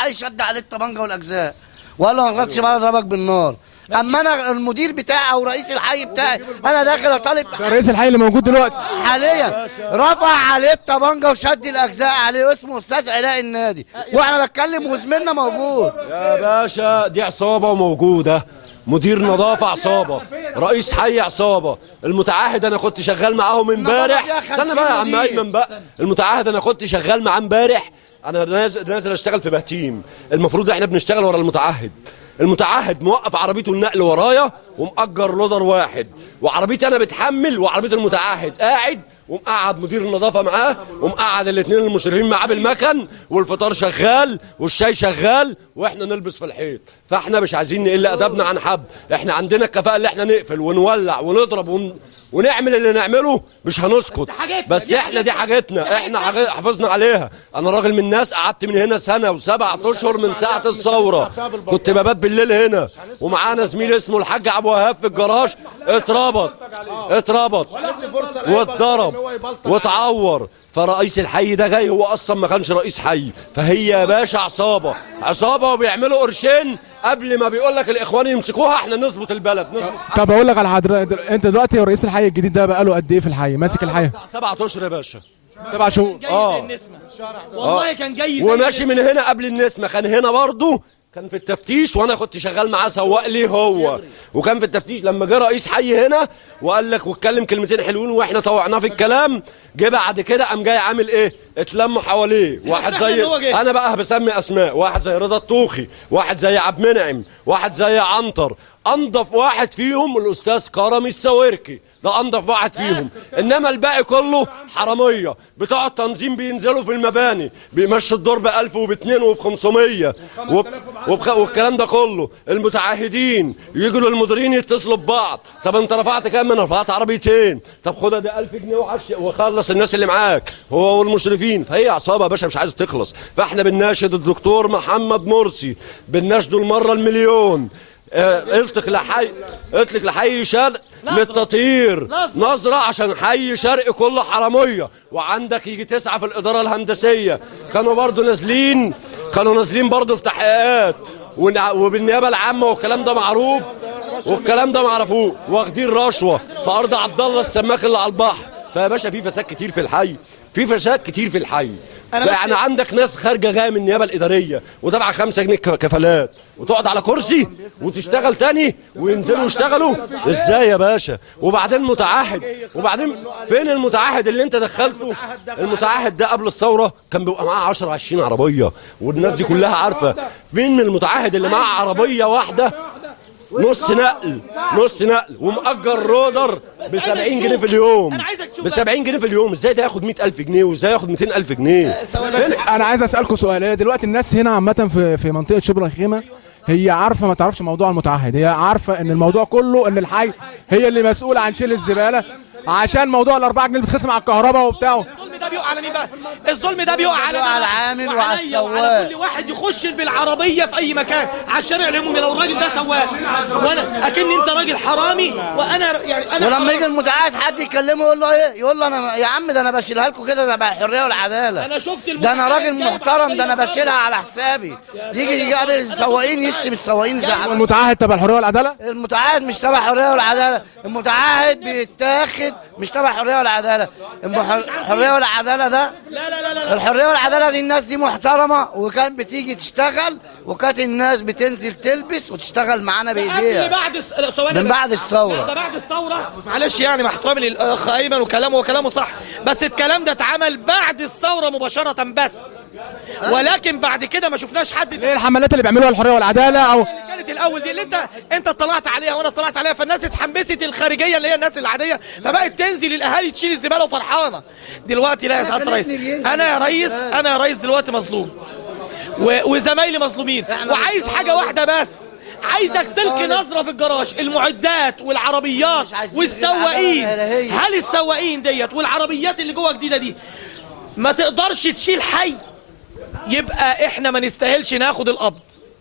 الحي شد عليه الطبنجه والاجزاء وقال له ما غلطش بقى اضربك بالنار. اما انا المدير بتاعي او رئيس الحي بتاعي انا داخل اطالب رئيس الحي اللي موجود دلوقتي حاليا رفع عليه الطبنجه وشد الاجزاء عليه، اسمه استاذ علاء النادي، واحنا بتكلم وزميلنا موجود. يا باشا دي عصابه موجوده، مدير نظافه عصابه، رئيس حي عصابه، المتعهد انا كنت شغال معاهم امبارح. استنى بقى يا عم ايمن بقى، المتعهد انا كنت شغال معاه امبارح، انا نازل اشتغل في بهتيم، المفروض احنا بنشتغل ورا المتعهد. المتعهد موقف عربيته النقل ورايا ومأجر لودر واحد، وعربيتي انا بتحمل وعربيه المتعهد قاعد، ومقعد مدير النظافه معاه ومقعد الاثنين المشرفين معاه بالمكن، والفطار شغال والشاي شغال واحنا نلبس في الحيط. فاحنا مش عايزين نقل ادبنا عن حد، احنا عندنا الكفاءه اللي احنا نقفل ونولع ونضرب ونعمل اللي نعمله، مش هنسكت. بس احنا دي حاجتنا، احنا حافظنا عليها. انا راجل من الناس، قعدت من هنا سنه و7 اشهر من ساعه الثوره، كنت ببات بالليل هنا، ومعانا زميل اسمه الحاج ابو وهاب في الجراج، اتربط واتضرب واتعور. فرئيس الحي ده جاي، هو اصلا ما كانش رئيس حي، فهي يا باشا عصابه وبيعملوا قرشين قبل ما بيقول لك الاخوان يمسكوها احنا نظبط البلد. طب اقول لك على حضرتك، انت دلوقتي رئيس الحي الجديد ده بقاله قد ايه في الحي ماسك الحي؟ 7 اشهر يا باشا. 7 شهور. والله كان جاي وماشي من هنا قبل النسمه، كان هنا برضه، كان في التفتيش وانا كنت شغال معاه سواق ليه هو، وكان في التفتيش لما جه رئيس حي هنا وقال لك واتكلم كلمتين حلوين واحنا طوعناه في الكلام، جه بعد كده قام جاي عامل ايه؟ اتلموا حواليه واحد زي انا بقى بسمي اسماء، واحد زي رضا الطوخي، واحد زي عبد المنعم، واحد زي عنتر. انضف واحد فيهم الاستاذ كرمي السويركي، ده انضف واحد فيهم، انما الباقي كله حراميه بتوع التنظيم، بينزلوا في المباني بيمشوا الدور ب 1000 وب2 وب500 والكلام ده كله. المتعهدين يجوا للمديرين يتصلوا ببعض، طب انت رفعت كام؟ انا رفعت عربيتين، طب خدها دي 1000 جنيه وخلص الناس اللي معاك هو والمشرفين. فهي عصابه يا باشا مش عايز تخلص. فاحنا بنناشد الدكتور محمد مرسي، بنناشده المره المليون، اطلق لحي شرق للتطهير نظرة، عشان حي شرق كله حرامية. وعندك يجي 9 في الإدارة الهندسية كانوا برضو نازلين برضو في تحقيقات وبالنيابة العامة، والكلام ده معروف والكلام ده معرفوه، واخدين رشوة في أرض عبد الله السماك اللي على البحر. فيا باشا في فساد كتير في الحي، يعني عندك ناس خارجه جايه من النيابه الاداريه ودافعه 5 جنيه كفالات، وتقعد على كرسي وتشتغل تاني وينزلوا يشتغلوا ازاي يا باشا؟ وبعدين وبعدين فين المتعهد اللي انت دخلته؟ المتعهد ده قبل الثوره كان بيبقى معاه 10 20 عربيه، والناس دي كلها عارفه. فين المتعهد اللي معاه عربيه واحده نص نقل ومأجر رودر ب 70 جنيه في اليوم، ب 70 جنيه في اليوم؟ ازاي ده ياخد 100,000 جنيه وازاي ياخد 200,000 جنيه؟ بس انا عايز اسالكم سؤال، هي دلوقتي الناس هنا عامه في منطقه شبرا الخيمه هي عارفه ما تعرفش موضوع المتعهد، هي عارفه ان الموضوع كله ان الحي هي اللي مسؤوله عن شيل الزباله، عشان موضوع ال4 جنيه اللي بتخصم على الكهرباء وبتاعه. الظلم ده بيقع على مين بقى؟ الظلم ده بيقع على العامل وعلى السواق، على كل واحد يخش بالعربيه في اي مكان على الشارع العمومي. لو الراجل ده سواق وانا اكني انت راجل حرامي وانا يعني انا، ولما يجي المتعهد حد يكلمه يقول له ايه؟ يقول له انا يا عم ده انا بشيلها لكم كده تبع الحريه والعداله، انا شفت ده انا راجل محترم، ده انا بشيلها على حسابي. يجي يقابل السواقين يشتم السواقين يزعل. المتعهد تبع الحريه والعداله؟ المتعهد مش تبع الحريه والعداله، المتعهد بيتاخد مش تبع الحريه والعداله. الحريه والعداله ده لا الحريه والعداله دي الناس دي محترمه، وكان بتيجي تشتغل، وكانت الناس بتنزل تلبس وتشتغل معانا بايديها من بعد الثوره. ده بعد الثوره، معلش يعني مع احترامي للاخ ايمن وكلامه صح، بس الكلام ده اتعمل بعد الثوره مباشره بس، ولكن بعد كده ما شفناش حد. ايه الحملات اللي بيعملوها الحريه والعداله او كانت الاول دي اللي انت اطلعت عليها وانا اطلعت عليها، فالناس اتحمست الخارجيه اللي هي الناس العاديه، فبقت تنزل الاهالي تشيل الزباله وفرحانه. دلوقتي لا يا سعاده الرئيس، انا يا ريس دلوقتي مظلوم وزمايلي مظلومين، وعايز حاجه واحده بس، عايزك تلقي نظره في الجراج، المعدات والعربيات والسواقين. هل السواقين ديت والعربيات اللي جوه جديده دي ما تقدرش تشيل حي؟ يبقى احنا ما نستاهلش ناخد القبض.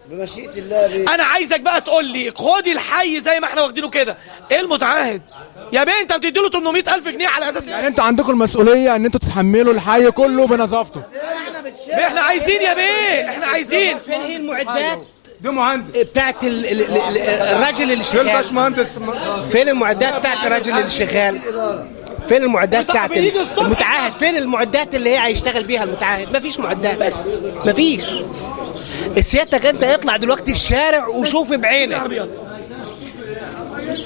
بمشيئة الله انا عايزك بقى تقول لي خد الحي زي ما احنا واخدينه كده، ايه المتعهد يا بيه؟ انت بتدي له 800,000 جنيه على اساس يعني انتوا عندكم المسؤوليه ان انتوا تتحملوا الحي كله بنظافته. احنا عايزين يا بيه، احنا عايزين. فين هي المعدات ده مهندس بتاعت الراجل اللي شغال؟ باشمهندس فين المعدات بتاعت الراجل اللي شغال؟ فين المعدات بتاعت المتعهد؟ فين المعدات اللي هي هيشتغل بيها المتعهد؟ مفيش معدات، بس مفيش. سيادتك انت اطلع دلوقتي الشارع وشوف بعينك.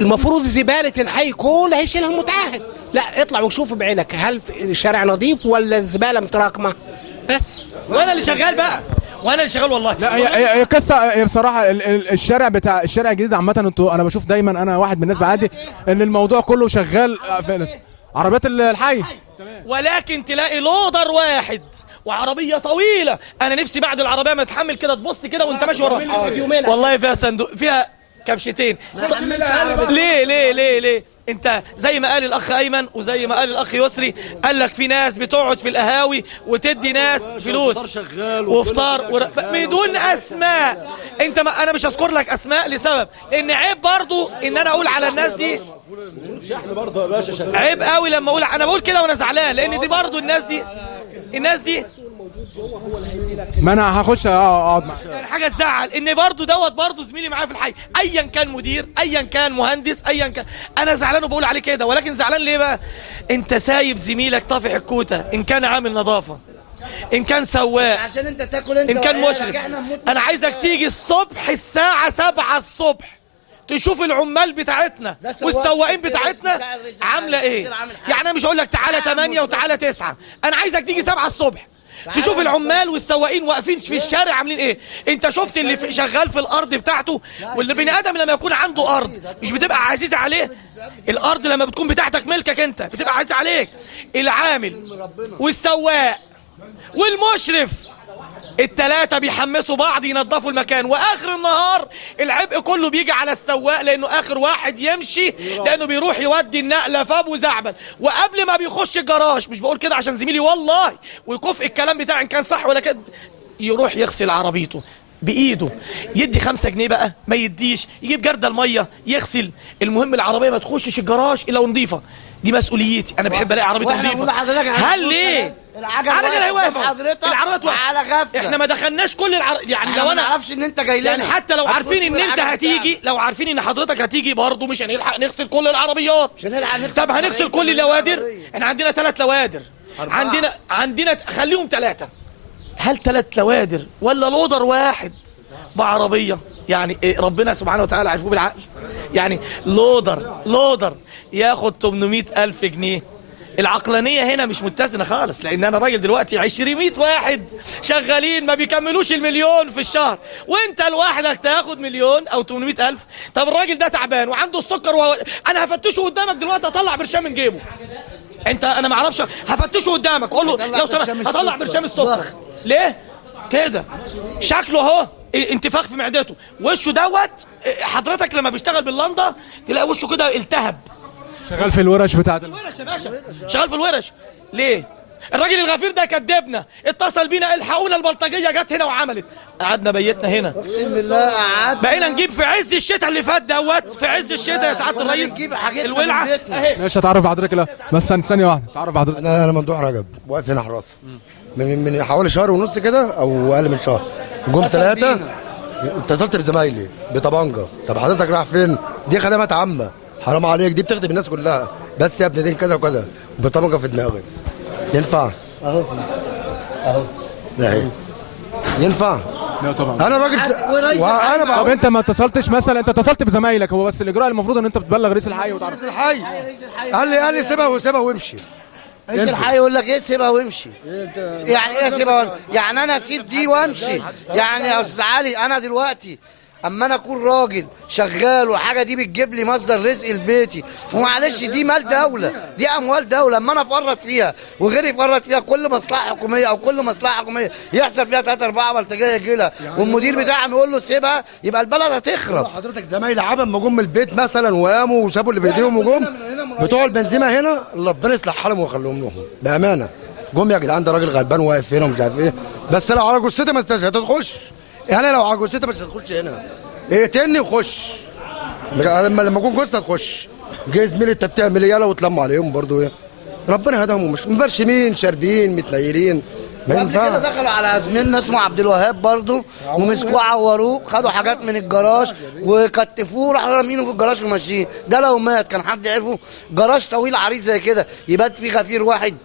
المفروض زبالة الحي كلها هيشيلها المتعهد، لا اطلع وشوف بعينك هل الشارع نظيف ولا الزبالة متراكمة بس. وانا اللي شغال بقى، وانا اللي شغال والله. لا هي قصه، هي بصراحه الشارع بتاع الشارع الجديد عامه، انتوا انا بشوف دايما، انا واحد من الناس بعدي ان الموضوع كله شغال عربيات الحي، ولكن تلاقي لودر واحد وعربيه طويله. انا نفسي بعد العربيه ما تحمل كده تبص كده وانت ماشي وراها، والله فيها صندوق، فيها كبشتين. ليه ليه ليه ليه؟ انت زي ما قال الاخ ايمن وزي ما قال الاخ يسري، قال لك في ناس بتقعد في القهاوي وتدي ناس فلوس وفطار بدون اسماء. انت ما انا مش هذكر لك اسماء لسبب، لان عيب برضو ان انا اقول على الناس دي. عيب قوي لما اقول، انا بقول كده وانا زعلان، لان دي برضو الناس دي ما انا هخش اقعد معاه. يعني حاجه تزعل ان برضو زميلي معايا في الحي، ايا كان مدير، ايا كان مهندس، ايا كان، انا زعلان وبقول عليه كده. ولكن زعلان ليه بقى؟ انت سايب زميلك طافح الكوته، ان كان عامل نظافه، ان كان سواق، عشان انت تاكل انت ان كان مشرف. انا عايزك تيجي الصبح الساعه 7 الصبح تشوف العمال بتاعتنا والسواقين بتاعتنا عامله ايه. يعني انا مش هقول لك تعالى 8 وتعالى 9، انا عايزك تيجي 7 الصبح تشوف العمال والسواقين واقفين في الشارع عاملين ايه. انت شفت اللي شغال في الارض بتاعته؟ واللي بني ادم لما يكون عنده ارض مش بتبقى عزيزه عليه؟ الارض لما بتكون بتاعتك ملكك انت بتبقى عزيزه عليك. العامل والسواق والمشرف التلاتة بيحمسوا بعض ينظفوا المكان، واخر النهار العبء كله بيجي على السواق، لانه اخر واحد يمشي، لانه بيروح يودي النقله فاب وزعبل، وقبل ما بيخش الجراج، مش بقول كده عشان زميلي والله ويكفئ الكلام بتاعي ان كان صح ولا كده، يروح يغسل عربيته بايده، يدي 5 جنيه بقى ما يديش، يجيب جردل الميه يغسل، المهم العربيه ما تخشش الجراج الا ونظيفه. دي مسؤوليتي، انا بحب الاقي عربيتي نظيفه. هل ليه؟ على كده هيوافق العربيات على غفله. احنا ما دخلناش كل يعني لو ما انا نعرفش ان انت جاي لنا، يعني حتى لو عارفين ان انت هتيجي، لو عارفين ان حضرتك هتيجي برضه مش هنلحق نغسل كل العربيات. طب هنغسل كل اللوادر؟ احنا عندنا 3 لوادر، عندنا خليهم 3. هل 3 لوادر ولا لودر واحد بعربيه؟ يعني ربنا سبحانه وتعالى عرفوه بالعقل. يعني لودر ياخد 800,000 جنيه. العقلانية هنا مش متزنة خالص، لأن أنا راجل دلوقتي 200 واحد شغالين ما بيكملوش ال1,000,000 في الشهر، وأنت لوحدك تاخد 1,000,000 أو 800,000. طب الراجل ده تعبان وعنده السكر أنا هفتشه قدامك دلوقتي أطلع برشام من جيبه. أنا ما أعرفش، هفتشه قدامك أقول له لو سمحت هطلع برشام السكر. ليه؟ كده شكله أهو انتفاخ في معدته، وشه دوت. حضرتك لما بيشتغل باللندا تلاقي وشه كده التهب. شغال في الورش بتاعت الورش يا باشا، شغال في الورش. ليه؟ الراجل الغفير ده كدبنا، اتصل بينا الحقونا البلطجيه جت هنا وعملت، قعدنا بيتنا هنا اقسم بالله قعدنا بقينا نجيب في عز الشتاء اللي فات دوت، في عز الشتاء يا سعاده الرئيس الولعه اهي. ماشي، هتعرف حضرتك لا بس ثانيه واحده، تعرف حضرتك. انا ممدوح رجب واقف هنا حراسه من حوالي شهر ونص كده او اقل من شهر. جم 3 اتصلت بزمايلي بطبنجه. طب حضرتك رايح فين؟ دي خدمات عامه، حرام عليك، دي بتخدم الناس كلها، بس يا ابني دي كذا وكذا بطبنجه في دماغي. ينفع؟ اهو لا هي ينفع؟ لا طبعا. انا راجل وانا طب انت ما اتصلتش مثلا، انت اتصلت بزمايلك، هو بس الاجراء المفروض ان انت بتبلغ رئيس الحي وتعرف. رئيس الحي قال لي سيبها وامشي. رئيس الحي يقول لك ايه سيبها وامشي؟ يعني ايه سيبها؟ يعني انا اسيب دي وامشي؟ يعني يا استاذ علي انا دلوقتي اما انا اكون راجل شغال والحاجه دي بتجيب لي مصدر رزق لبيتي، ومعلش دي مال دوله، دي اموال دوله، اما انا افرط فيها وغيري يفرط فيها، كل مصلحه حكوميه او كل مصلحه حكوميه يحصل فيها 3 4 بلطجيه يجي لها والمدير بتاعهم يقول له سيبها، يبقى البلد هتخرب. حضرتك زمايلي عبد ما جم من البيت مثلا وقاموا وسابوا اللي في ايديهم وجم بتوع البنزيمه هنا، ربنا يصلح حالهم ويخليهم لهم بامانه. جم يا جدعان ده راجل غلبان واقف هنا ومش عارف ايه، بس لو على جثتي ما تخش يعني لو عجوزتها مش هتخش هنا، اقتلني وخش. لما اكون جثه تخش. جاي زميلي انت بتعمل ايه؟ يلا وتلموا عليهم برضه ايه؟ ربنا هداهم، مش مبرشمين شاربين متنيلين. ما قبل كده ينفعش. دخلوا على زميلنا اسمه عبد الوهاب برضه ومسكوه عوروه، خدوا حاجات من الجراج وكتفوه، راحوا رامينه في الجراج وماشيين. ده لو مات كان حد عرفه؟ جراج طويل عريض زي كده يبات فيه غفير واحد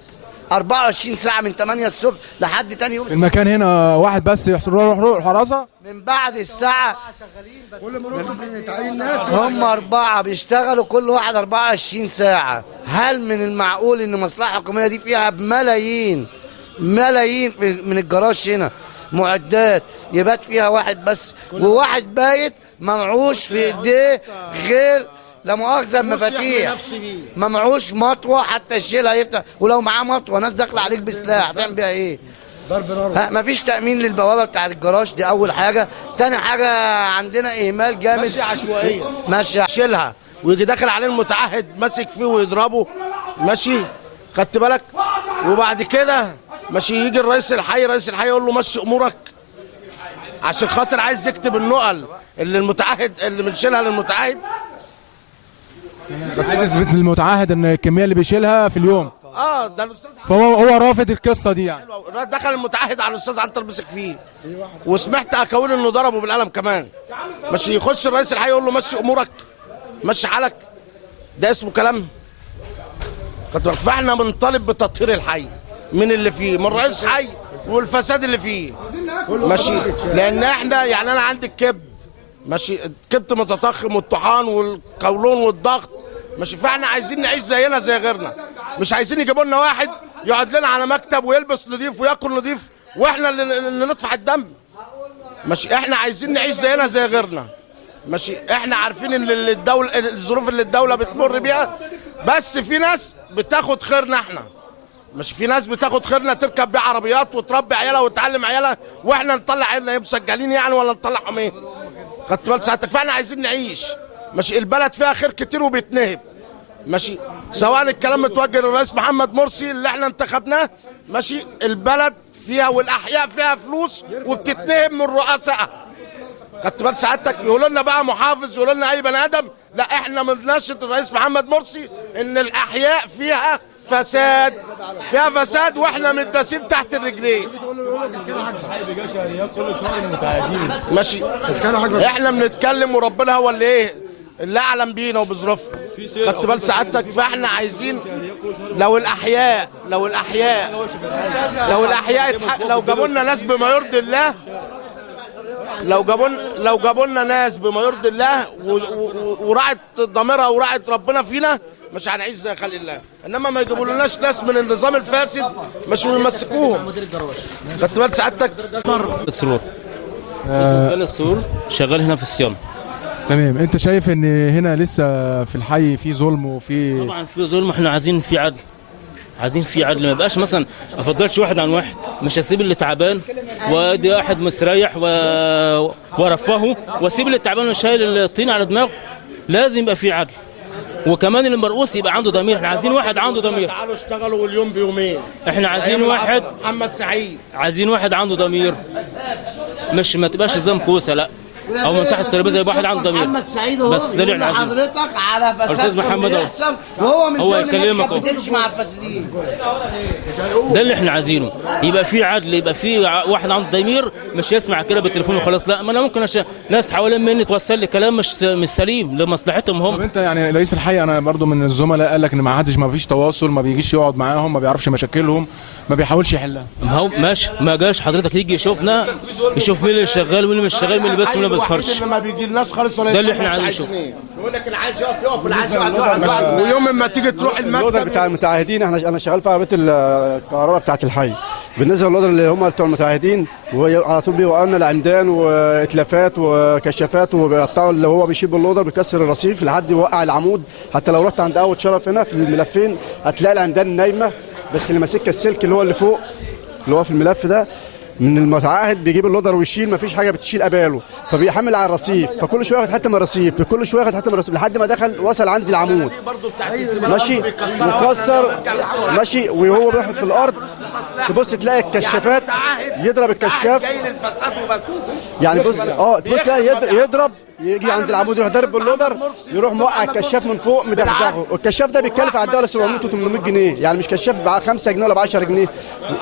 24 ساعه من 8 الصبح لحد تاني يوم. المكان هنا واحد بس يحصل روح حراسه. من بعد الساعه كل ما نروح بنتعين ناس هم 4 بيشتغلوا كل واحد 24 ساعة. هل من المعقول ان مصلحة حكومية دي فيها بملايين ملايين من الجراج هنا معدات يبات فيها واحد بس، وواحد بايت ممعوش في ايديه غير لا مؤاخذة مفاتيح، ما معوش مطوة حتى يشيلها يفتح، ولو معاه مطوة ناس داخلة عليك بسلاح هتعمل بيها ايه؟ ضرب نار. مفيش تأمين للبوابة بتاعت الجراج، دي أول حاجة. تاني حاجة عندنا إهمال جامد، ماشي عشوائيه ماشي يشيلها ويجي داخل عليه المتعهد ماسك فيه ويضربه، ماشي خدت بالك؟ وبعد كده ماشي يجي رئيس الحي يقول له مشي امورك عشان خاطر عايز يكتب النقل اللي المتعهد اللي بنشيلها للمتعهد. عايز يثبت للمتعهد ان الكميه اللي بيشيلها في اليوم، ده الاستاذ فهو رافض القصه دي يعني. دخل المتعهد على الاستاذ عنتر مسك فيه، وسمعت اكاوين انه ضربه بالقلم كمان. ماشي يخش رئيس الحي يقول له مشي امورك مشي حالك، ده اسمه كلام؟ فاحنا بنطالب بتطهير الحي من اللي فيه، من رئيس حي والفساد اللي فيه، ماشي. لان احنا يعني انا عندي الكبد، ماشي، الكبد متضخم والطحان والقولون والضغط، ماشي. فاحنا عايزين نعيش زينا زي غيرنا، مش عايزين يجيبوا لنا واحد يقعد لنا على مكتب ويلبس نظيف وياكل نظيف واحنا اللي ندفع الدم، ماشي. احنا عايزين نعيش زينا زي غيرنا، ماشي. احنا عارفين ان الدوله الظروف اللي الدوله بتمر بيها، بس في ناس بتاخد خيرنا احنا، مش في ناس بتاخد خيرنا تركب بيه عربيات وتربي عيالها وتعلم عيالها، واحنا نطلع عيالنا ايه مسجلين يعني ولا نطلعهم ايه؟ خدت بال ساعتك؟ فاحنا عايزين نعيش، ماشي. البلد فيها خير كتير وبيتنهب، ماشي. سواء الكلام متوجه للرئيس محمد مرسي اللي احنا انتخبناه، ماشي. البلد فيها والاحياء فيها فلوس وبتتنهب من رؤسائها. خدت بال سعادتك؟ يقولوا لنا بقى محافظ، يقولوا لنا اي بني ادم، لا احنا بنناشد الرئيس محمد مرسي ان الاحياء فيها فساد، واحنا متداسين تحت الرجلين، ماشي. احنا بنتكلم وربنا هو اللي ايه اللي اعلم بينا وبظروفنا. خدت بال سعادتك؟ فاحنا عايزين لو الاحياء لو جابوا لنا ناس بما يرضي الله، لو جابوا لنا ناس بما يرضي الله وراعت ضميرها وراعت ربنا فينا، مش هنعيش زي خلق الله. انما ما يجيبولناش ناس من النظام الفاسد مش ويمسكوهم. خدت بال سعادتك؟ السرور اسمه السرور شغال هنا في الصيانه. تمام. انت شايف ان هنا لسه في الحي في ظلم وفي طبعا في ظلم، احنا عايزين في عدل، ما يبقاش مثلا افضلش واحد عن واحد، مش هسيب اللي تعبان وادي واحد مستريح ورفهه واسيب اللي تعبان وشايل الطين على دماغه. لازم يبقى في عدل، وكمان المرؤوس يبقى عنده ضمير. احنا عايزين واحد عنده ضمير. تعالوا اشتغلوا واليوم بيومين. احنا عايزين واحد محمد سعيد، عايزين واحد عنده ضمير، مش ما تبقاش نظام كوسه، لا، او من تحت الترابيزه يبقى واحد عنده ضمير. محمد سعيد بس ده اللي بيقول احنا عايزينه. لحضرتك على فساد أستاذ محمد أهو. بيحصل وهو من هو ضمن الناس يكلمك كانت أهو. بتمشي مع الفاسدين. ده اللي احنا عايزينه، يبقى في عدل، يبقى في واحد عنده ضمير، مش يسمع كده بالتليفون وخلاص. لا، ما انا ممكن ناس حوالين مني توصل لي كلام مش سليم لمصلحتهم هم. طب انت يعني رئيس الحي، انا برضو من الزملاء قال لك ان ما فيش تواصل، ما بيجيش يقعد معاهم، ما بيعرفش مشاكلهم، ما بيحاولش يحلها. ما هو ماشي، ما جاش حضرتك يجي يشوفنا، يشوف مين اللي شغال ومين اللي مش شغال، مين اللي بس ومين اللي ما بيسهرش. اللي ما بيجيلناش خالص ولا ده اللي احنا عايزين نشوفه. يقول لك اللي عايز يقف واللي عايز يقعد. ويوم ما تيجي تروح اللودر المكتب بتاع المتعهدين، انا شغال في عربيه الكهرباء بتاعه الحي. بالنسبه للودر اللي هم بتوع المتعهدين، وعلى طول بيوقعوا لنا العمدان واتلافات وكشافات، وبيقطعوا اللي هو بيشيل باللودر بيكسر الرصيف لحد يوقع العمود. حتى لو رحت عند قهوه شرف هنا في الملفين هتلاقي العمدان نايمه، بس اللي ماسكها السلك اللي هو اللي فوق اللي هو في الملف ده من المتعهد بيجيب اللودر ويشيل، مفيش حاجه بتشيل قباله، فبيحمل على الرصيف، فكل شويه ياخد حته من الرصيف، كل شويه ياخد حته من الرصيف لحد ما دخل وصل عند العمود ماشي وكسر ماشي. وهو بيحط في الارض تبص تلاقي الكشافات يضرب الكشاف، يعني بص تبص تلاقي يضرب يجي عند العمود يروح ضارب باللودر يروح موقع الكشاف من فوق مدغدغه. والكشاف ده بيتكلف على الدوله 700 و800 جنيه، يعني مش كشاف ب 5 جنيه ولا ب 10 جنيه.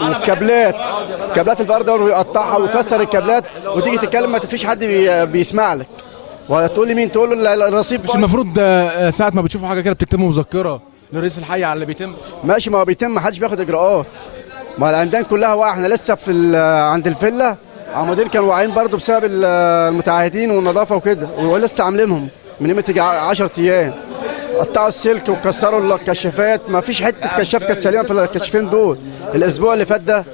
والكابلات كابلات الفرد ويقطعها ويكسر الكابلات، وتيجي تتكلم ما فيش حد بيسمع لك. وتقول لي مين؟ تقول له الرصيف. مش المفروض ساعه ما بتشوفوا حاجه كده بتكتبوا مذكره لرئيس الحي على اللي بيتم؟ ماشي، ما هو بيتم، ما حدش بياخد اجراءات. ما العمدان كلها واقعه. احنا لسه في عند الفيلا عمودين كانوا واقعين برضه بسبب المتعهدين والنظافه وكده، ولسه عاملينهم من قيمه 10 ايام. قطعوا السلك وكسروا الكشافات، ما فيش حته كشاف كانت سليمه في الكشافين دول. الاسبوع اللي فات ده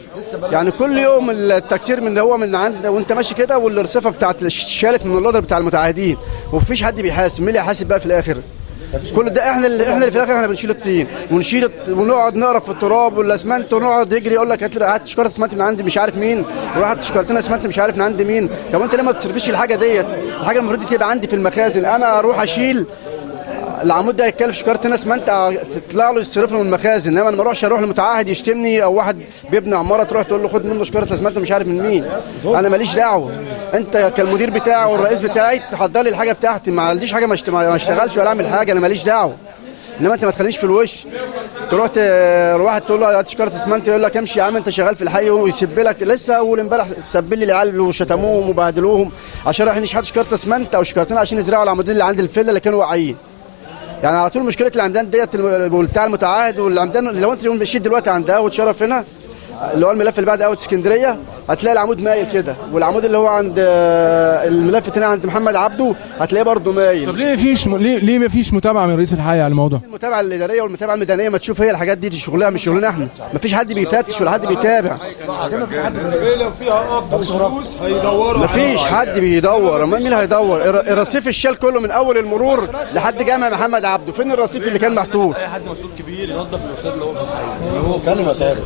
يعني كل يوم التكسير من عند وانت ماشي كده، والرصيفه بتاعت الشالك من اللودر بتاع المتعهدين، ومفيش حد بيحاسب. مين اللي هيحاسب بقى في الاخر؟ كل ده احنا اللي في الاخر احنا بنشيل الطين ونشيل ونقعد نقرف في التراب والاسمنت، ونقعد يجري يقول لك هات شكاره اسمنت من عند مش عارف مين، وراح هات شكارتين اسمنت مش عارف من عند مين. طب انت ليه ما تصرفش الحاجه ديت؟ الحاجه المفروض تبقى عندي في المخازن، انا اروح اشيل العمود ده يتكلف شكارتين اسمنت تطلع له يصرف له من المخازن، انما ما اروحش اروح لمتعهد يشتمني او واحد بيبني عماره تروح تقول له خد منه شكاره الاسمنت مش عارف من مين. انا ماليش دعوه، انت كالمدير بتاعي والرئيس بتاعي تحضر لي الحاجه بتاعتي، ما عنديش حاجه ما اشتغلش ولا اعمل حاجه، انا ماليش دعوه. انما انت ما تخلينيش في الوش تروح واحد تقول له هات شكاره اسمنت يقول لك امشي يا عم انت شغال في الحي، ويسب لك. لسه اول امبارح سب لي العيال وشتموهم وبهدلوهم عشان رايحين يشحتوا شكاره اسمنت او شكارتين عشان يزرعوا العمودين اللي عند الفيلا اللي كانوا واقعين. يعني على طول مشكله العمدان ديت بتاع المتعهد والعمدان. لو انت مشيت دلوقتي عند قهوه شرف هنا اللي هو الملف اللي بعد قهوه اسكندريه هتلاقي العمود مايل كده، والعمود اللي هو عند الملف الثاني عند محمد عبده هتلاقيه برضه مايل. طب ليه ما فيش متابعه من رئيس الحي على الموضوع؟ المتابعه الاداريه والمتابعه الميدانيه ما تشوف هي الحاجات دي شغلها مش شغلنا احنا، ما فيش حد بيفتش ولا حد بيتابع. لو فيها قبض فلوس هيدوروا، ما فيش حد بيدور. مين اللي هيدور؟ الرصيف الشال كله من اول المرور لحد جامع محمد عبده، فين الرصيف اللي كان محطوط؟ اي حد مسؤول كبير ينظف الرصيف اللي هو في الحي، اللي هو كلمه يا ساده.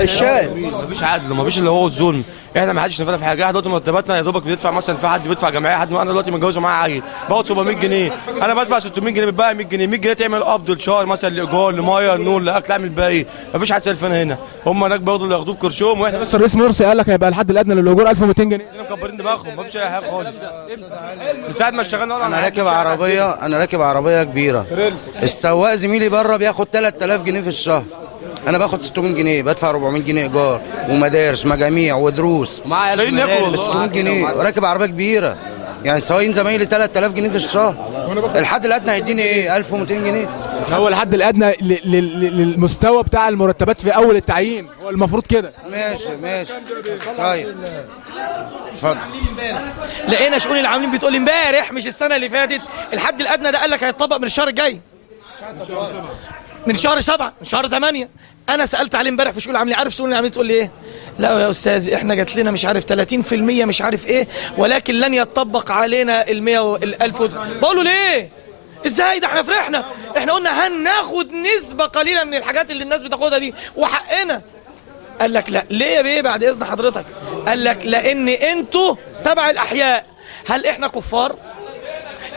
الشال مفيش عدل، مفيش اللي هو الظلم. احنا ما حدش نفعنا في حاجه. احنا دلوقتي مرتباتنا يا دوبك بندفع مثلا في حد بيدفع جمعيه، حد انا دلوقتي متجوز ومعايا عيل باخد 700 جنيه، انا بدفع 600 جنيه بتبقى 100 جنيه، 100 جنيه تعمل قبض الشهر مثلا لايجار لميه لنور لاكل اعمل باقي. مفيش حد سالفنا هنا، هم هناك برضه اللي ياخدوه في كرشهم واحنا بس الرئيس مرسي قال لك هيبقى الحد الادنى للاجور 1200 جنيه. مكبرين دماغهم، مفيش اي حاجه خالص. من ساعه ما اشتغلنا انا راكب عربيه كبيره، السواق زميلي بره بياخد 3000 جنيه في الشهر، انا باخد 600 جنيه، بدفع 400 جنيه ايجار ومدارس مجاميع ودروس، معايا 600 جنيه راكب عربيه كبيره. يعني سواقين زمايلي 3000 جنيه في الشهر، الحد الادنى هيديني ايه؟ 1200 جنيه. هو الحد الادنى للمستوى بتاع المرتبات في اول التعيين، هو المفروض كده. ماشي طيب اتفضل. لقينا شؤون العاملين بتقول امبارح مش السنه اللي فاتت الحد الادنى ده قال لك هيتطبق من الشهر الجاي، من شهر 7، من شهر 8. انا سالت عليه امبارح في شؤون العاملين، عارف شؤون العاملين تقول لي ايه؟ لا يا استاذ احنا جات لنا مش عارف 30% مش عارف ايه، ولكن لن يتطبق علينا ال100 وال1000. بقول له ليه؟ ازاي ده احنا فرحنا، احنا قلنا هناخد نسبه قليله من الحاجات اللي الناس بتاخدها دي وحقنا. قال لك لا. ليه يا بيه بعد اذن حضرتك؟ قال لك لان انتوا تبع الاحياء. هل احنا كفار؟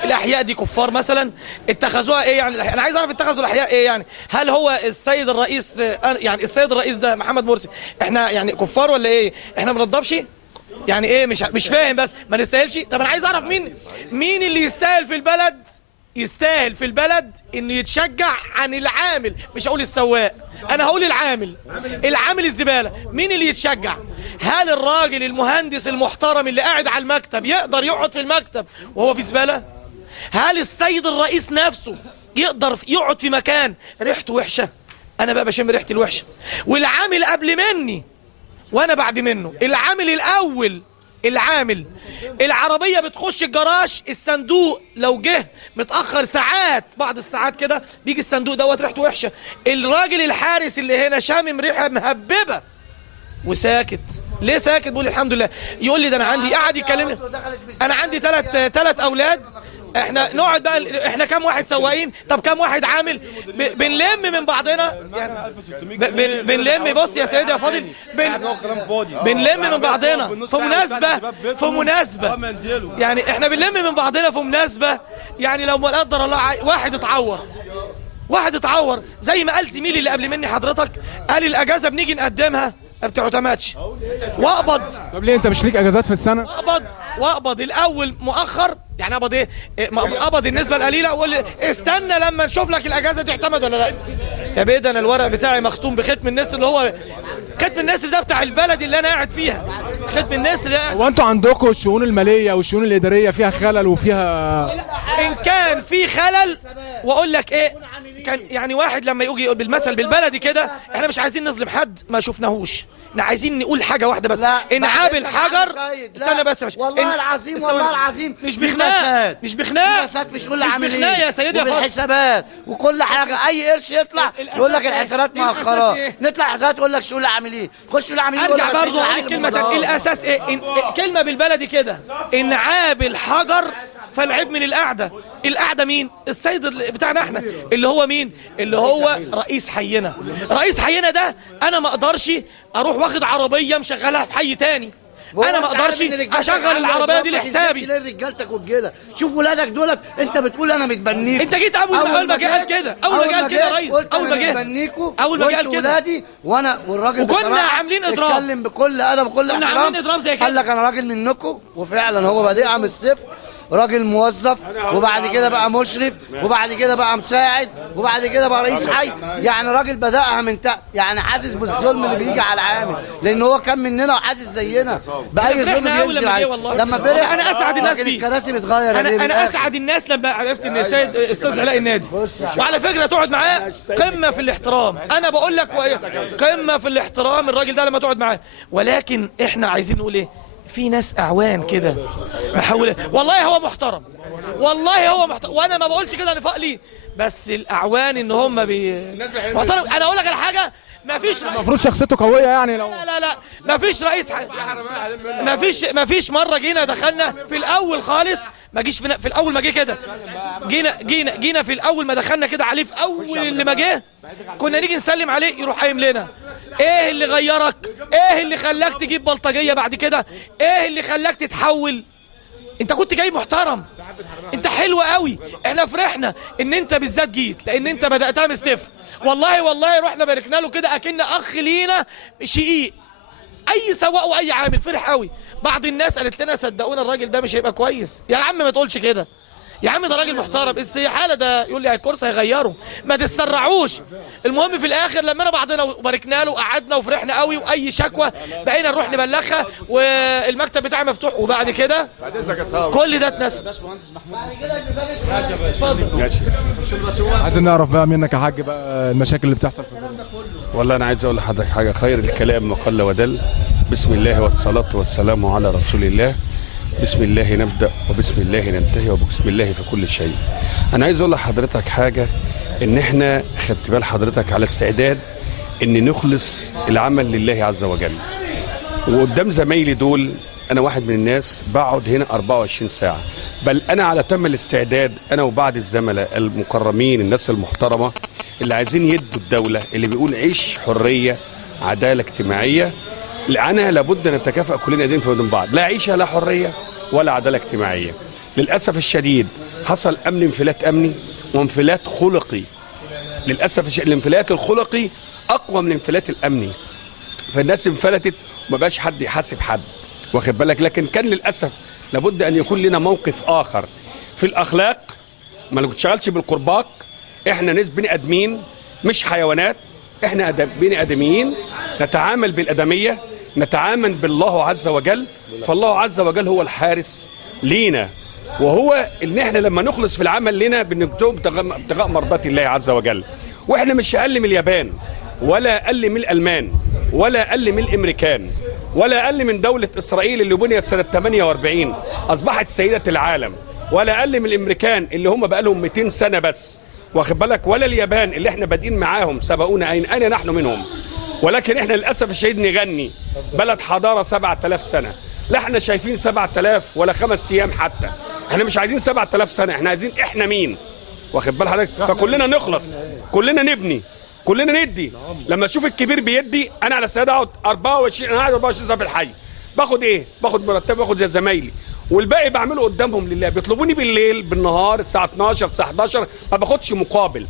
الاحياء دي كفار مثلا اتخذوها ايه يعني؟ انا عايز اعرف اتخذوا الاحياء ايه يعني؟ هل هو السيد الرئيس يعني السيد الرئيس ده محمد مرسي احنا يعني كفار ولا ايه؟ احنا ما بنضافش يعني ايه؟ مش فاهم. بس ما نستاهلش. طب انا عايز اعرف مين اللي يستاهل في البلد، يستاهل في البلد انه يتشجع عن العامل. مش هقول السواق، انا هقول العامل الزباله. مين اللي يتشجع؟ هل الراجل المهندس المحترم اللي قاعد على المكتب يقدر يقعد في المكتب وهو في زباله؟ هل السيد الرئيس نفسه يقدر يقعد في مكان ريحته وحشه؟ انا بقى بشم ريحه الوحشه. والعامل قبل مني وانا بعد منه، العامل الاول، العامل العربيه بتخش الجراج، الصندوق لو جه متاخر ساعات، بعض الساعات كده بيجي الصندوق دوت ريحته وحشه، الراجل الحارس اللي هنا شامم ريحه مهببه وساكت. ليه ساكت؟ بقول الحمد لله. يقول لي ده انا عندي، قاعد يكلمني، انا عندي ثلاث اولاد احنا نقعد بقى، احنا كام واحد سواقين؟ طب كام واحد عامل؟ بنلم من بعضنا يعني، بنلم. بص يا سيدي يا فاضل، بنلم من بعضنا في مناسبة يعني، احنا بنلم من بعضنا في مناسبة يعني. لو ما قدر الله واحد اتعور زي ما قال زميلي اللي قبل مني حضرتك، قال الاجازة بنيجي نقدمها ما بتعتمدش، واقبض. طب ليه انت مش ليك اجازات في السنه؟ واقبض الاول مؤخر يعني، اقبض ايه؟ اقبض النسبه القليله واقول استنى لما نشوف لك الاجازه تعتمد ولا لا. يا بيه، انا الورق بتاعي مختوم بختم النسر، اللي هو ختم النسر ده بتاع البلد اللي انا قاعد فيها. ختم النسر ده. هو انتوا عندكم الشؤون الماليه والشؤون الاداريه فيها خلل وفيها، ان كان في خلل، واقول لك ايه، كان يعني واحد لما يجي يقول بالمثل بالبلدي كده، احنا مش عايزين نظلم حد ما شفناهوش، احنا عايزين نقول حاجه واحده بس، انعاب الحجر. استنى بس يا باشا، والله العظيم والله العظيم مش بخناق، مش بخناق، مش كل عاملين، مش بخناق يا سيدي يا فاضل، الحسابات وكل حاجه. اي قرش يطلع يقول لك الحسابات مؤخرات، نطلع حسابات يقول لك شؤون العاملين، خش شؤون العاملين. ارجع برضه اقول الكلمه تاني، الاساس ايه؟ كلمه بالبلدي كده، انعاب الحجر فالعيب من القعده مين؟ السيد بتاعنا احنا، اللي هو مين؟ اللي هو رئيس حينا. رئيس حينا ده انا ما اقدرش اروح واخد عربيه مشغلها في حي تاني، انا ما اقدرش اشغل العربيه دي لحسابي. رجالتك والجيله، شوف ولادك دولت، انت بتقول انا متبنيك، انت جيت اول ما جه قال كده، اول ما جه كده يا ريس، اول ما جه قال كده ولادي وانا والراجل وكنا عاملين اضراب، اتكلم بكل ادب وكل احترام، كنا عاملين اضراب زي كده، قال لك انا راجل منكم، وفعلا هو بادئها من الصفر، راجل موظف، وبعد كده بقى مشرف، وبعد كده بقى مساعد، وبعد كده بقى رئيس حي. يعني راجل بدأها من يعني حاسس بالظلم اللي بيجي على العامل، لان هو كان مننا وحاسس زينا باي ظلم بينزل عليه. لما فرح انا اسعد الناس بيه، الكراسي بتغير. انا اسعد الناس لما عرفت ان السيد استاذ علاء النادي، وعلى فكره تقعد معاه قمه في الاحترام، انا بقول لك قمه في الاحترام الراجل ده لما تقعد معاه. ولكن احنا عايزين نقول ايه؟ في ناس اعوان كده محاولة، والله هو محترم، والله هو محترم، وانا ما بقولش كده نفاق ليه، بس الاعوان ان هم محترم. انا اقول لك على حاجه، ما فيش المفروض شخصيته قويه يعني. لو لا ما فيش رئيس ما فيش مره جينا دخلنا في الاول خالص، ما جيش في الاول ما جه كده، جينا في الاول ما دخلنا كده عليه، في اول اللي ما جه كنا نيجي نسلم عليه يروح قايم لنا. ايه اللي غيرك؟ ايه اللي خلاك تجيب بلطجيه بعد كده؟ ايه اللي خلاك تتحول؟ انت كنت جاي محترم، انت حلو قوي، احنا فرحنا ان انت بالذات جيت، لان انت بدأتها من الصفر. والله رحنا باركنا له كده اكن اخ لينا شقيق، اي سواق واي عامل فرح قوي. بعض الناس قالت لنا صدقونا الراجل ده مش هيبقى كويس. يا عم ما تقولش كده يا عم، ده راجل محترم، الحاله ده يقول لي الكورس هيغيره، ما تتسرعوش. المهم في الاخر لما بعضنا وباركنا له وقعدنا وفرحنا قوي، واي شكوى بقينا نروح نبلغها والمكتب بتاعي مفتوح، وبعد كده كل ده اتنسى. عايزين نعرف بقى منك يا حاج بقى المشاكل اللي بتحصل في البلد. والله انا عايز اقول لحضرتك حاجه، خير الكلام ما قل ودل. بسم الله والصلاه والسلام على رسول الله. بسم الله نبدأ وبسم الله ننتهي وبسم الله في كل شيء. أنا عايز أقول لحضرتك حاجة، إن إحنا خدت بال حضرتك على استعداد إن نخلص العمل لله عز وجل. وقدام زمايلي دول أنا واحد من الناس بقعد هنا 24 ساعة، بل أنا على تم الاستعداد أنا وبعض الزملاء المكرمين الناس المحترمة اللي عايزين يدوا الدولة، اللي بيقول عيش حرية عدالة اجتماعية. أنا لابد أن نتكافئ كلنا ايدين في ايدين بعض، لا عيشة لا حرية ولا عدالة اجتماعية. للأسف الشديد حصل انفلات أمني وانفلات خلقي. للأسف الانفلات الخلقي أقوى من الانفلات الأمني، فالناس انفلتت وما بقاش حد يحاسب حد، واخد بالك. لكن كان للأسف لابد أن يكون لنا موقف آخر في الأخلاق، ما نشتغلش بالقرباك. إحنا ناس بني آدمين مش حيوانات، إحنا بني آدميين نتعامل بالأدمية، نتعامل بالله عز وجل. فالله عز وجل هو الحارس لينا، وهو ان احنا لما نخلص في العمل لنا بنكتب ابتغاء مرضات الله عز وجل. واحنا مش اقل من اليابان، ولا اقل من الالمان، ولا اقل من الامريكان، ولا اقل من دولة اسرائيل اللي بنيت سنة 48 اصبحت سيدة العالم، ولا اقل من الامريكان اللي هم بقى لهم 200 سنة بس، واخد بالك، ولا اليابان اللي احنا بادئين معاهم سبقونا اين نحن منهم. ولكن احنا للاسف الشديد نغني بلد حضاره 7000 سنه، لا احنا شايفين 7000 ولا 5 ايام حتى. احنا مش عايزين 7000 سنه، احنا عايزين احنا مين، واخد بال حضرتك؟ فكلنا نخلص، كلنا نبني، كلنا ندي. لما تشوف الكبير بيدي، انا على السياده اقعد 24، انا قاعد 24 ساعه في الحي، باخد ايه؟ باخد مرتب، باخد زي زمايلي، والباقي بعمله قدامهم لله. بيطلبوني بالليل بالنهار الساعه 12 الساعه 11 ما باخدش مقابل.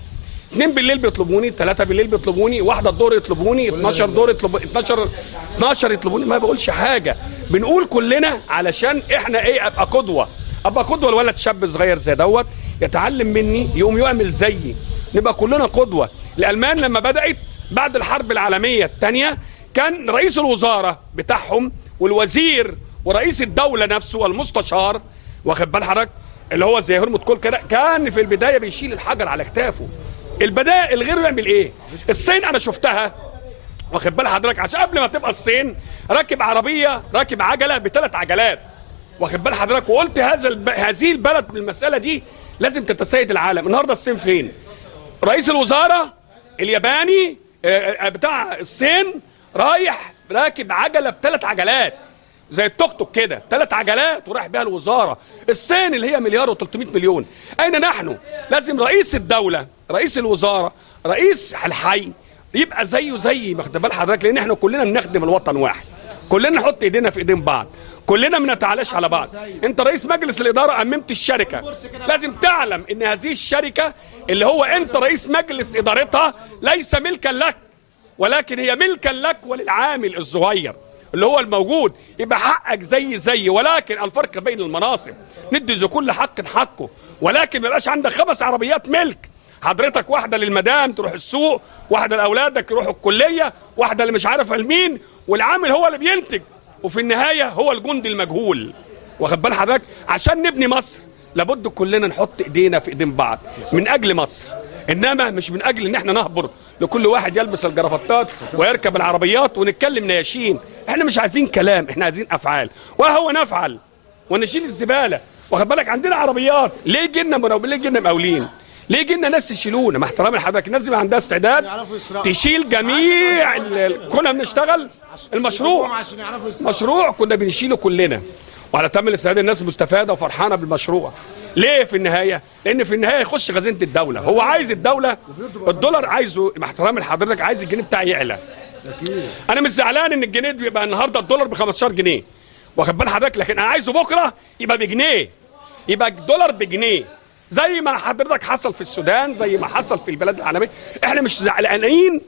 2 بالليل بيطلبوني، 3 بالليل بيطلبوني، 1 الظهر يطلبوني، 12 الظهر يطلبوني، 12 يطلبوني، ما بقولش حاجه. بنقول كلنا علشان احنا ايه؟ ابقى قدوه، ابقى قدوه الولد شاب صغير زي دوت يتعلم مني، يقوم يعمل زيي، نبقى كلنا قدوه. الالمان لما بدات بعد الحرب العالميه الثانيه كان رئيس الوزاره بتاعهم والوزير ورئيس الدوله نفسه والمستشار، واخد بال حضرتك، اللي هو زي هرمت كول كده، كان في البدايه بيشيل الحجر على كتافه. البدايه الغير يعمل ايه؟ الصين انا شفتها، واخد بال حضرتك، عشان قبل ما تبقى الصين راكب عربيه، راكب عجله ب3 عجلات، واخد بال حضرتك، وقلت هذه البلد بالمساله دي لازم تتسيد العالم. النهارده الصين فين؟ رئيس الوزاره الياباني بتاع الصين رايح راكب عجله ب3 عجلات زي التوك توك كده، 3 عجلات ورايح بيها الوزاره. الصين اللي هي 1,300,000,000. اين نحن؟ لازم رئيس الدوله، رئيس الوزاره، رئيس الحي يبقى زيه زي، واخد بال حضرتك، لان احنا كلنا بنخدم الوطن واحد، كلنا نحط ايدينا في ايدين بعض، كلنا ما نتعالاش على بعض. انت رئيس مجلس الاداره اممت الشركه، لازم تعلم ان هذه الشركه اللي هو انت رئيس مجلس ادارتها ليس ملكا لك، ولكن هي ملكا لك وللعامل الصغير اللي هو الموجود. يبقى حقك زي ولكن الفرق بين المناصب، ندي لكل حق حقه، ولكن ما يبقاش عندك 5 عربيات ملك، حضرتك واحده للمدام تروح السوق، واحده لاولادك يروحوا الكليه، واحده اللي مش عارف لمين، والعامل هو اللي بينتج، وفي النهايه هو الجندي المجهول، واخد بال حضرتك. عشان نبني مصر لابد كلنا نحط ايدينا في ايدين بعض من اجل مصر، انما مش من اجل ان احنا نهبر لكل واحد يلبس الجرافطات ويركب العربيات ونتكلم نياشين. احنا مش عايزين كلام، احنا عايزين افعال، وهو نفعل ونشيل الزباله، واخد بالك. عندنا عربيات، ليه يجينا ليه يجينا مقاولين؟ ليه يجينا ناس يشيلونا؟ مع احترامي لحضرتك، الناس دي عندها استعداد تشيل جميع كنا بنشتغل مشروع كنا بنشيله كلنا، وعلى تم الاستعداد الناس مستفاده وفرحانه بالمشروع. ليه في النهايه؟ لان في النهايه يخش خزينه الدوله، هو عايز الدوله الدولار عايزه، مع احترامي لحضرتك، عايز الجنيه بتاعي يعلى. انا مش زعلان ان الجنيه بيبقى النهارده الدولار ب 15 جنيه، واخد بال حضرتك، لكن انا عايزه بكره يبقى بجنيه، يبقى الدولار بجنيه، زي ما حضرتك حصل في السودان، زي ما حصل في البلاد العالميه. احنا مش زعلانين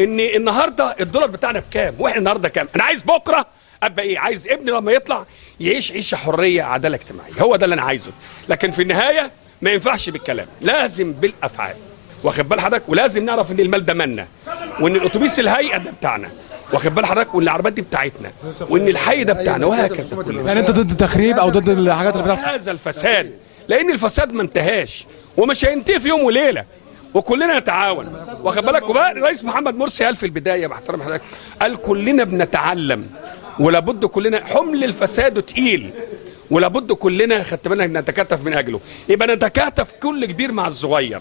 ان النهارده الدولار بتاعنا بكام واحنا النهارده كام. انا عايز بكره ابقى ايه؟ عايز ابني لما يطلع يعيش عيشه حريه، عداله اجتماعيه، هو ده اللي انا عايزه. لكن في النهايه ما ينفعش بالكلام، لازم بالافعال، واخد بال حضرتك. ولازم نعرف ان المال ده منا، وان الاتوبيس الهيئه ده بتاعنا، واخد بال حضرتك، وان العربيات دي بتاعتنا، وان الحي ده بتاعنا، وهكذا كله. يعني انت ضد التخريب او ضد الحاجات اللي بتحصل؟ هذا الفساد، لان الفساد ما انتهاش ومش هينتهي في يوم وليله، وكلنا نتعاون، واخد بالك. وبقى الرئيس محمد مرسي قال في البدايه باحترام حضرتك، قال كلنا بنتعلم، ولابد كلنا، حمل الفساد تقيل، ولابد كلنا خدت بالك نتكاتف من اجله. يبقى نتكاتف كل كبير مع الصغير،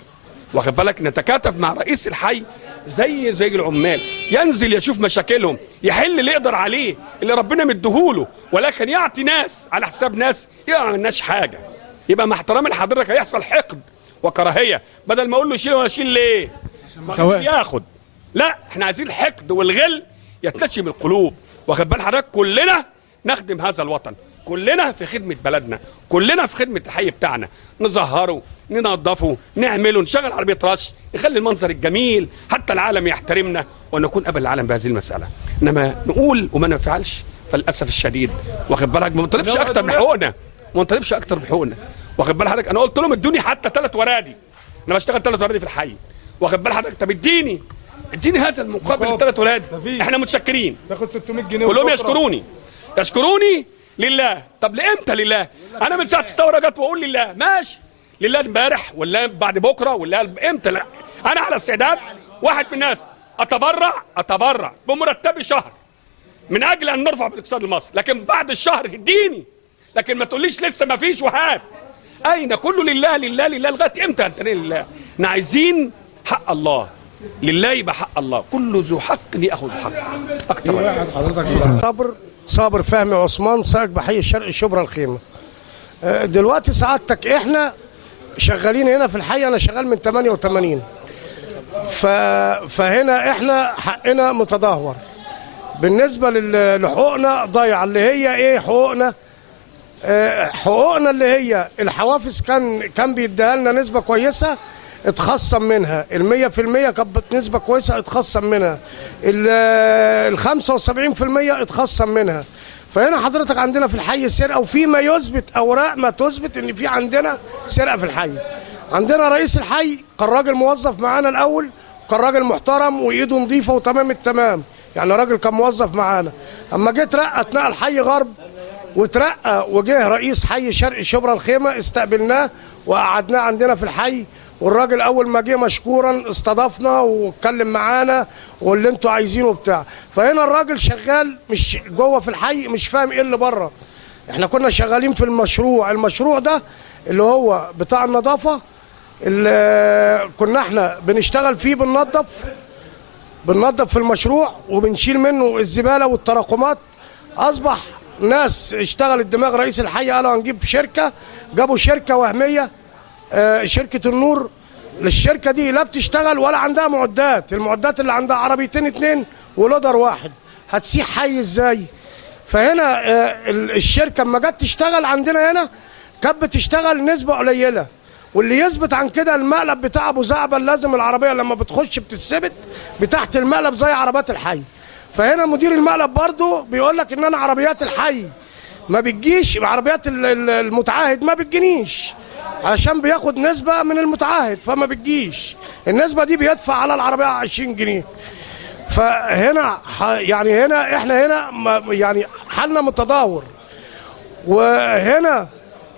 واخد بالك، نتكاتف مع رئيس الحي زي العمال، ينزل يشوف مشاكلهم، يحل اللي يقدر عليه، اللي ربنا مديهوله، ولكن يعطي ناس على حساب ناس ما عملناش حاجه. يبقى مع احترامي لحضرتك هيحصل حقد وكراهيه، بدل ما اقول له شيل وانا اشيل ليه؟ ياخد. لا، احنا عايزين الحقد والغل يتنشم القلوب، واخد بال حضرتك. كلنا نخدم هذا الوطن، كلنا في خدمه بلدنا، كلنا في خدمه الحي بتاعنا، نظهره، ننظفه، نعمله، نشغل عربيه رش، نخلي المنظر الجميل حتى العالم يحترمنا، ونكون قبل العالم بهذه المساله. انما نقول وما نفعلش، فللاسف الشديد، واخد بالك، ما بنطلبش اكتر من حقوقنا، ما بنطلبش اكتر من حقوقنا، واخد بال حضرتك. انا قلت لهم ادوني حتى 3 ورادي، انا بشتغل 3 ورادي في الحي، واخد بال حضرتك. طب اديني هذا المقابل ال3 ورادي، احنا متشكرين، باخد 600 جنيه كلهم يشكروني لله. طب لامتى لله؟ انا من ساعه الثوره جت واقول لله، ماشي لله امبارح ولا بعد بكره ولا امتى؟ لا، انا على استعداد واحد من الناس اتبرع بمرتبي شهر من اجل ان نرفع بالاقتصاد المصري، لكن بعد الشهر اديني، لكن ما تقوليش لسه ما فيش وهات. اين كله لله لله لله لغايه امتى انت لله؟ احنا عايزين حق الله لله، يبقى حق الله، كل ذو حق ياخذ حقه اكتر. صابر فهمي عثمان، سائق بحي الشرقي شبرا الخيمه. دلوقتي سعادتك احنا شغالين هنا في الحي، انا شغال من 88. فهنا احنا حقنا متدهور بالنسبه لحقوقنا ضايعه، اللي هي ايه حقوقنا؟ حقوقنا اللي هي الحوافز كان بيديها لنا نسبه كويسه اتخصم منها، ال100% كانت نسبه كويسه اتخصم منها، ال75% اتخصم منها. فهنا حضرتك عندنا في الحي سرقه، وفي ما يثبت اوراق ما تثبت ان في عندنا سرقه في الحي. عندنا رئيس الحي كان راجل موظف معانا الاول، كان راجل محترم وايده نظيفه وتمام التمام، يعني راجل كان موظف معانا. اما جه اترقى اتنقل حي غرب وترقى وجه رئيس حي شرق شبرا الخيمه، استقبلناه وقعدناه عندنا في الحي. والراجل اول ما جه مشكورا استضافنا واتكلم معانا واللي انتوا عايزينه بتاع. فهنا الراجل شغال مش جوه في الحي، مش فاهم ايه اللي بره. احنا كنا شغالين في المشروع ده اللي هو بتاع النظافه، اللي كنا احنا بنشتغل فيه، بننظف في المشروع وبنشيل منه الزباله والتراكمات. اصبح ناس اشتغلت دماغ رئيس الحي، قالوا هنجيب شركه، جابوا شركه وهميه، شركه النور. للشركه دي لا بتشتغل ولا عندها معدات، المعدات اللي عندها عربيتين 2 ولودر واحد، هتسيح حي ازاي؟ فهنا الشركه اما جت تشتغل عندنا هنا كانت بتشتغل نسبه قليله، واللي يثبت عن كده المقلب بتاع ابو زعبل، لازم العربيه لما بتخش بتتثبت بتحت المقلب زي عربات الحي. فهنا مدير المقلب برضه بيقول لك ان انا عربيات الحي ما بتجيش، عربيات المتعاهد ما بتجينيش عشان بياخد نسبه من المتعاهد، فما بتجيش النسبه دي، بيدفع على العربيه 20 جنيه. فهنا يعني احنا هنا يعني حالنا متدهور. وهنا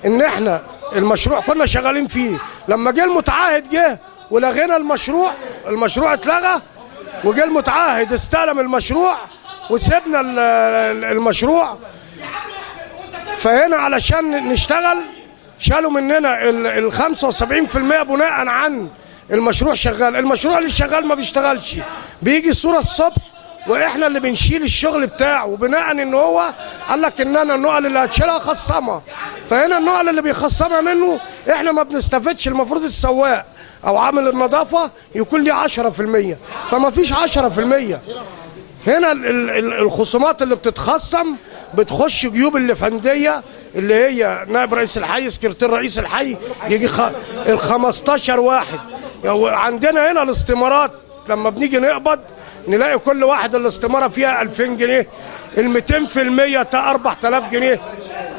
ان احنا المشروع كنا شغالين فيه، لما جه المتعاهد جه ولغينا المشروع اتلغى، وجه المتعاهد استلم المشروع وسيبنا المشروع. فهنا علشان نشتغل شالوا مننا ال75% بناء عن المشروع شغال. المشروع اللي شغال ما بيشتغلش، بيجي الصورة الصبح واحنا اللي بنشيل الشغل بتاعه، بناء ان هو قال لك ان انا النقل اللي هتشيلها خصمها. فهنا النقل اللي بيخصمها منه احنا ما بنستفدش. المفروض السواق او عامل النظافه يكون ليه 10%، فما فيش 10%. هنا الخصومات اللي بتتخصم بتخش جيوب الافنديه اللي هي نائب رئيس الحي، سكرتير رئيس الحي، يجي ال15 واحد. يعني عندنا هنا الاستمارات لما بنيجي نقبض نلاقي كل واحد الاستماره فيها 2000 جنيه، ال200% 4000 جنيه،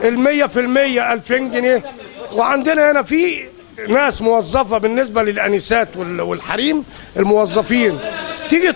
ال100% 2000 جنيه. وعندنا هنا في ناس موظفه بالنسبه للانسات والحريم الموظفين تيجي